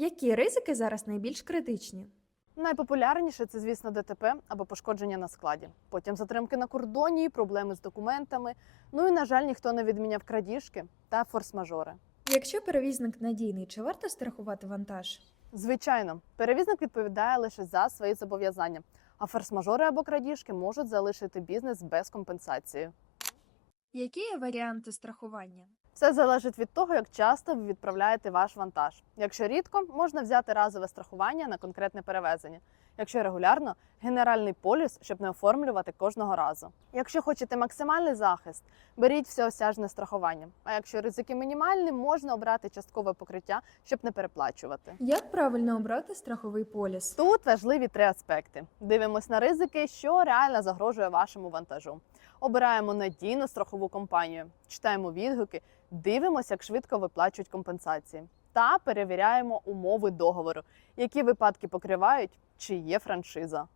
Які ризики зараз найбільш критичні? Найпопулярніше це, звісно, ДТП або пошкодження на складі. Потім затримки на кордоні, проблеми з документами. Ну і, на жаль, ніхто не відміняв крадіжки та форс-мажори. Якщо перевізник надійний, чи варто страхувати вантаж? Звичайно, перевізник відповідає лише за свої зобов'язання, а форс-мажори або крадіжки можуть залишити бізнес без компенсації. Які є варіанти страхування? Все залежить від того, як часто ви відправляєте ваш вантаж. Якщо рідко, можна взяти разове страхування на конкретне перевезення. Якщо регулярно, генеральний поліс, щоб не оформлювати кожного разу. Якщо хочете максимальний захист, беріть всеосяжне страхування. А якщо ризики мінімальні, можна обрати часткове покриття, щоб не переплачувати. Як правильно обрати страховий поліс? Тут важливі три аспекти: дивимось на ризики, що реально загрожує вашому вантажу. Обираємо надійну страхову компанію, читаємо відгуки, дивимося, як швидко виплачують компенсації, та перевіряємо умови договору, які випадки покривають, чи є франшиза.